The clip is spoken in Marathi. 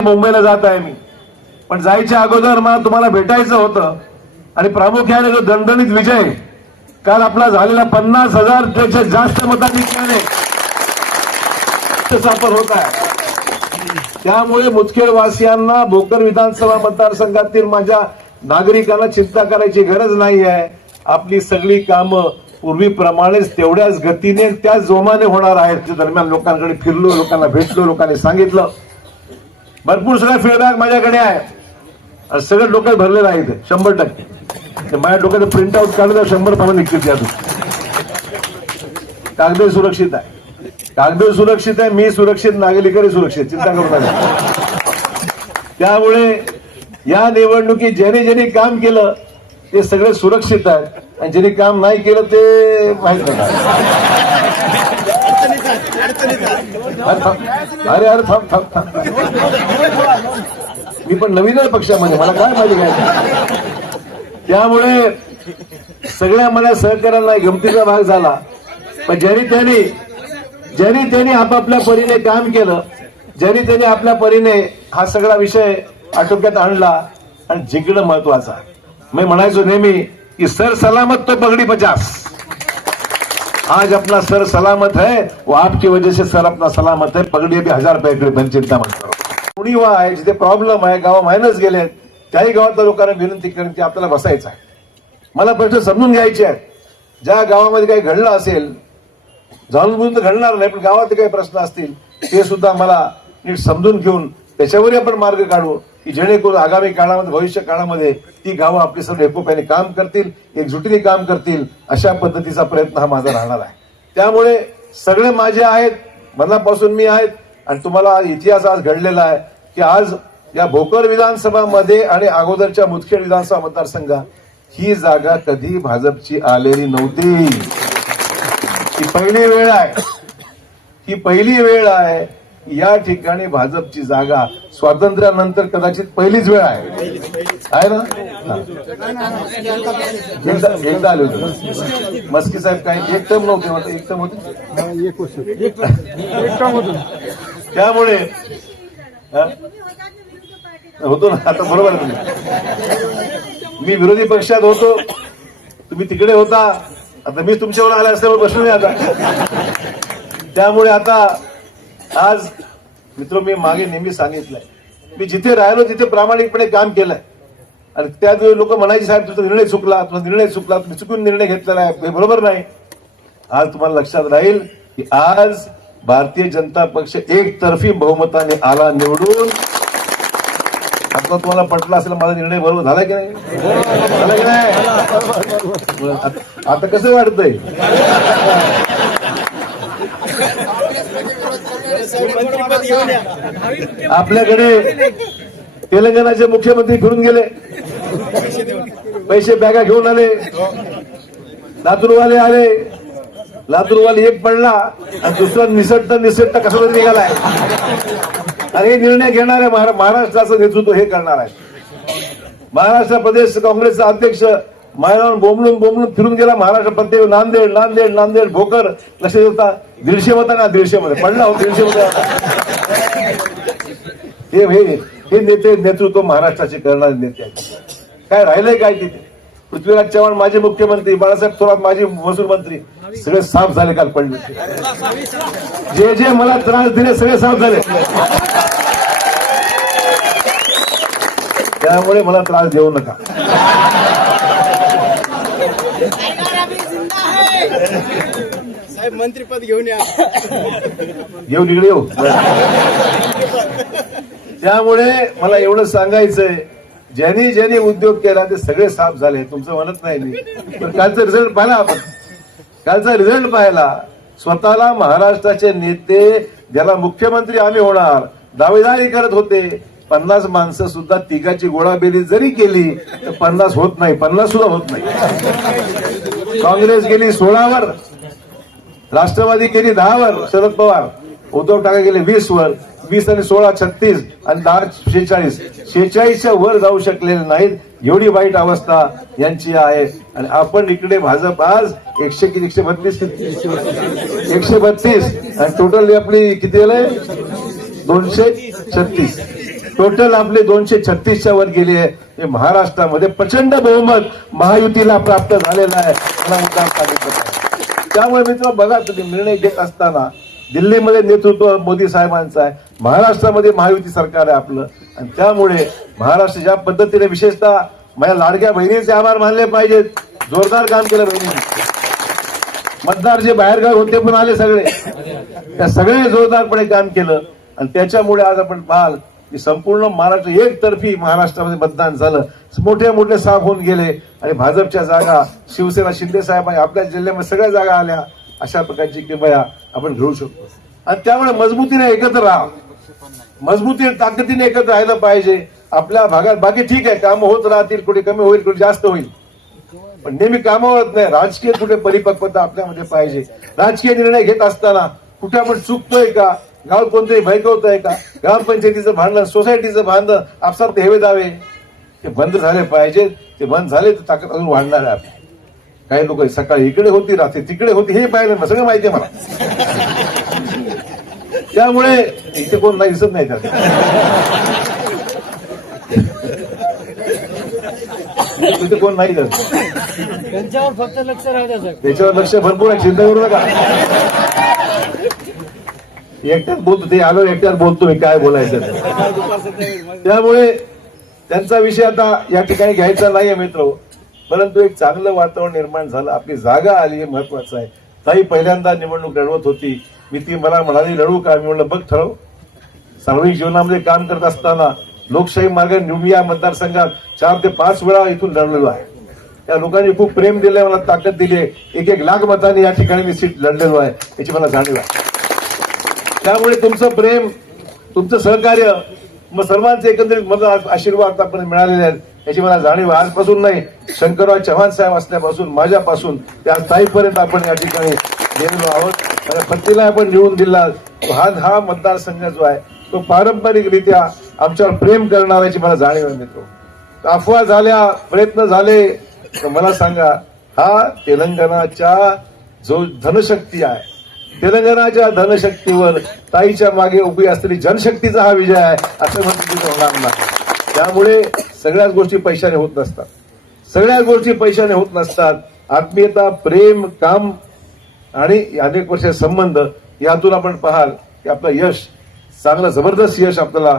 मुंबईला जात आहे मी. पण जायच्या अगोदर मला तुम्हाला भेटायचं होतं. आणि प्रामुख्याने जो दणदणीत विजय काल आपला झालेला पन्नास हजारपेक्षा जास्त मताधिक्याने सापर होत आहे. त्यामुळे मुदखेड वासियांना भोकर विधानसभा मतदारसंघातील माझ्या नागरिकांना चिंता करायची गरज नाही आहे. आपली सगळी कामं पूर्वीप्रमाणेच तेवढ्याच गतीने त्याच जोमाने होणार आहेत. त्या दरम्यान लोकांकडे फिरलो लोकांना भेटलो लोकांनी सांगितलं. भरपूर सगळा फीडबॅक माझ्याकडे आहे. सगळं डोक्यात भरलेलं आहे इथे शंभर टक्के. माझ्या डोक्यात प्रिंट आउट काढलं तर शंभर पानं निघतील त्यातून. कागद सुरक्षित आहे. कागद सुरक्षित आहे मी सुरक्षित नागरिकही सुरक्षित चिंता करू नका. त्यामुळे या निवडणुकीत ज्याने ज्याने काम केलं ते सगळे सुरक्षित आहेत. आणि ज्याने काम नाही केलं ते माहीत नाही. अरे अरे अरे थांब थांब थांब. मी पण नवीन आहे पक्षामध्ये मला काय माहिती काय त्यामुळे सगळ्या मला सहकार्याला गमतीचा भाग झाला. पण ज्यांनी त्यांनी ज्यांनी त्यांनी आपापल्या परीने काम केलं ज्यांनी त्यांनी आपल्या परीने हा सगळा विषय आटोक्यात आणला आणि जिंकणं महत्त्वाचा. मी म्हणायचो नेहमी की सर सलामत तो पगडी पचास. आज अपना सर सलामत है वो आपकी वजह से सर अपना सलामत है। पगड़ी अभी हजार रुपये इकडे पण चिंता मत करो। वा आहे जिथे प्रॉब्लेम आहे गावा मायनस गेले त्याही गावातल्या लोकांना विनंती करेन की आपल्याला बसायचं आहे मला प्रश्न समजून घ्यायचे आहेत। ज्या गावामध्ये काही घडलं असेल जाणून बुजून तर घडणार नाही पण गावात काही प्रश्न असतील ते सुद्धा मला नीट समजून घेऊन त्याच्यावरही आपण मार्ग काढू. की जेणेकरून आगामी काळामध्ये भविष्य काळामध्ये ती गावं आपली सर्व एकोप्याने काम करतील एकजुटीने काम करतील अशा पद्धतीचा प्रयत्न हा माझा राहणार आहे. त्यामुळे सगळे माझे आहेत मनापासून मी आहेत आणि तुम्हाला इतिहास आज घडलेला आहे की आज या भोकर विधानसभामध्ये आणि अगोदरच्या मुदखेड विधानसभा मतदारसंघात ही जागा कधी भाजपची आलेली नव्हती. ही पहिली वेळ आहे. ही पहिली वेळ आहे या ठिकाणी भाजपची जागा स्वातंत्र्यानंतर कदाचित पहिलीच वेळ आहे. आहे ना? एकदा एकदा आले होते. मस्की साहेब काही एकदम नव्हते मात्र एकदम होते. त्यामुळे होतो ना आता बरोबर आहे तुम्ही. मी विरोधी पक्षात होतो. तुम्ही तिकडे होता. आता मी तुमच्यावर आले असल्यावर बसलो नाही आता. त्यामुळे आता आज मित्र मी मागे नेहमी सांगितलंय मी जिथे राहिलो तिथे प्रामाणिकपणे काम केलंय. आणि त्यादवेळी लोक म्हणायचे साहेब तुझा निर्णय चुकला तुझा निर्णय चुकला तुम्ही चुकून निर्णय घेतलेला आहे हे बरोबर नाही. आज तुम्हाला लक्षात राहील की आज भारतीय जनता पक्ष एकतर्फी बहुमताने आला निवडून. आता तुम्हाला पटला असेल माझा निर्णय बरोबर झाला की नाही? झाला की नाही? आता- आता कसं वाटतंय? आपल्याकडे तेलंगणाचे मुख्यमंत्री फिरून गेले. पैसे बॅगा घेऊन आले. लातूरवाले आले. लातूरवाले एक पडला आणि दुसरा निसटता निसटता कसा तरी निघालाय. आणि हे निर्णय घेणार आहे महाराष्ट्राचं नेतृत्व हे करणार आहे. महाराष्ट्र प्रदेश काँग्रेसचा अध्यक्ष मायरावून बोंबलून बोंबलून फिरून गेला महाराष्ट्र प्रत्येक नांदेड नांदेड नांदेड भोकर लक्षात होता दीडशे होता ना दीडशे मध्ये पडला हो दीडशे मध्ये हे हे नेते नेतृत्व महाराष्ट्राचे करणारे नेते आहेत. काय राहिलंय काय तिथे? पृथ्वीराज चव्हाण माजी मुख्यमंत्री बाळासाहेब थोरात माजी महसूल मंत्री सगळे साफ झाले काल पडले. जे जे मला त्रास दिले सगळे साफ झाले. त्यामुळे मला त्रास देऊ नका. साहेब मंत्रीपद घेऊन या. येऊ येऊ. त्यामुळे मला एवढं सांगायचंय ज्यांनी ज्यांनी उद्योग केला ते सगळे साफ झाले. तुमचं म्हणत नाही मी. पण कालचा रिझल्ट पाहिला आपण. कालचा रिझल्ट पाहिला. स्वतःला महाराष्ट्राचे नेते ज्याला मुख्यमंत्री आम्ही होणार दावेदारी करत होते. पन्नास माणसं सुद्धा तिघाची गोळाबेरी जरी केली तर पन्नास होत नाही. पन्नास सुद्धा होत नाही. काँग्रेस गेली सोळावर राष्ट्रवादी गेली दहावर शरद पवार. उद्धव ठाकरे गेले वीस वर वीस आणि सोळा छत्तीस आणि दहा शेहेचाळीस. शेहेचाळीसच्या वर जाऊ शकलेले नाहीत एवढी वाईट अवस्था यांची आहे. आणि आपण इकडे भाजप आज एकशे किती एकशे बत्तीस. एकशे बत्तीस. आणि टोटल आपली किती आलंय दोनशे छत्तीस. टोटल आपले दोनशे छत्तीसच्या वर गेली आहे. हे महाराष्ट्रामध्ये प्रचंड बहुमत महायुतीला प्राप्त झालेलं आहे. मला मुद्दाम सांगितलं त्यामुळे मित्र बघा तुम्ही निर्णय घेत असताना दिल्लीमध्ये नेतृत्व मोदी साहेबांचं आहे. महाराष्ट्रामध्ये महायुती सरकार आहे आपलं. आणि त्यामुळे महाराष्ट्र ज्या पद्धतीने विशेषतः माझ्या लाडक्या बहिणीचे आभार मानले पाहिजेत. जोरदार काम केलं बहिणी मतदार जे बाहेरगाव होते पण आले सगळे. त्या सगळे जोरदारपणे काम केलं. आणि त्याच्यामुळे आज आपण पाहाल की संपूर्ण महाराष्ट्र एकतर्फी महाराष्ट्रामध्ये मतदान झालं. मोठे मोठे साफ होऊन गेले आणि भाजपच्या जागा शिवसेना शिंदे साहेब आपल्या जिल्ह्यामध्ये सगळ्या जागा आल्या. अशा प्रकारची किंवा आपण घेऊ शकतो. आणि त्यामुळे मजबूतीने एकत्र राहा. मजबूतीने ताकदीने एकत्र राहिलं पाहिजे. आपल्या भागात बाकी ठीक आहे. कामं होत राहतील. कुठे कमी होईल कुठे जास्त होईल. पण नेहमी कामं होत नाही. राजकीय कुठे परिपक्वता आपल्यामध्ये पाहिजे. राजकीय निर्णय घेत असताना कुठे आपण चुकतोय का? गाव कोणतरी भयकवत आहे का? ग्रामपंचायतीचं भांडण सोसायटीचं भांडण आपसात हेवे दावे ते बंद झाले पाहिजे ते बंद झाले तर ताकद अजून वाढणार आहे आपली. काही लोक सकाळी इकडे होती रात्री तिकडे होती हे पाहिलं ना सगळं माहिती आहे मला. त्यामुळे इथे कोण नाही दिसत नाही त्यात. इथे कोण नाही त्यांच्यावर फक्त लक्ष राहू द्या साहेब. त्याच्यावर लक्ष भरपूर आहे चिंता करू नका. एकट्यात बोलतो ते आलो एकट्यात बोलतो मी काय बोलायचं? त्यामुळे त्यांचा विषय आता या ठिकाणी घ्यायचा नाहीये मित्र. परंतु एक चांगलं वातावरण निर्माण झालं. आपली जागा आली हे महत्वाचं आहे. ताई पहिल्यांदा निवडणूक लढवत होती. मी ती मला म्हणाली लढवू का? मी म्हणलं बघ ठरव. सार्वजनिक जीवनामध्ये काम करत असताना लोकशाही मार्ग निवडून मतदारसंघात चार ते पाच वेळा इथून लढलेलो आहे. त्या लोकांनी खूप प्रेम दिले मला ताकद दिली एक एक लाख मतांनी या ठिकाणी मी सीट लढलेलो आहे. याची मला जाणीव आहे. त्यामुळे तुमचं प्रेम तुमचं सहकार्य मग सर्वांचे एकंदरीत मला आशीर्वाद आतापर्यंत मिळालेले आहेत. याची मला जाणीव आजपासून नाही शंकरराव चव्हाण साहेब असल्यापासून माझ्यापासून त्या ताईपर्यंत आपण या ठिकाणी गेलेलो आहोत. आणि प्रत्येला आपण निवडून दिला. हा हा मतदारसंघ जो आहे तो पारंपरिकरित्या आमच्यावर प्रेम करणाऱ्याची मला जाणीव आहे मित्र. अफवा झाल्या प्रयत्न झाले तर मला सांगा हा तेलंगणाच्या जो धनशक्ती आहे तेलंगणाच्या धनशक्तीवर ताईच्या मागे उभी असलेली जनशक्तीचा हा विजय आहे असं म्हणतो होणार नाही त्यामुळे सगळ्याच गोष्टी पैशाने होत नसतात. सगळ्याच गोष्टी पैशाने होत नसतात. आत्मीयता प्रेम काम आणि अनेक वर्ष संबंध यातून आपण पाहाल की आपलं यश चांगलं जबरदस्त यश आपल्याला